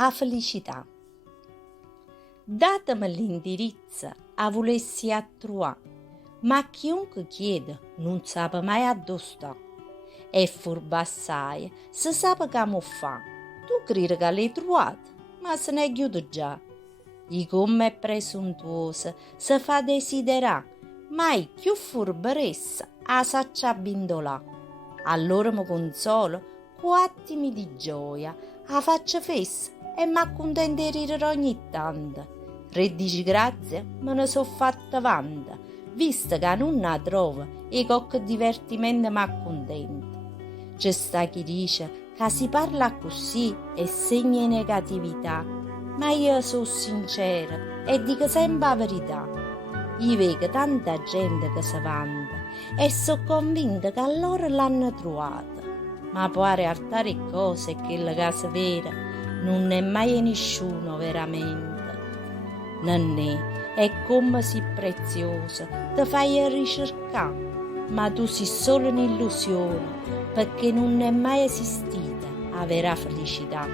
a felicità. Datemi l'indirizzo a volessi a trovare, ma chiunque chiede non sa mai addosso. È furba assai, se sa come fa. Tu credi che l'hai trovato, ma se ne è chiuso già. I come è presuntuosa, se fa desiderare, mai più furba ressa a saccia bindolà. Allora mi consolo con attimi di gioia, a faccia fessa e mi accontenterò ogni tanto. Re dici grazie, me ne so fatta vanta, visto che non la trovo e con che divertimento mi accontento. C'è sta chi dice che si parla così e segna negatività, ma io sono sincera e dico sempre la verità. Io vedo tanta gente che si vanta e sono convinta che loro l'hanno trovata, ma poi in realtà le cose che la casa vera non è mai nessuno veramente. Non è come si preziosa, ti fai ricercare, ma tu sei solo un'illusione perché non è mai esistita la vera felicità.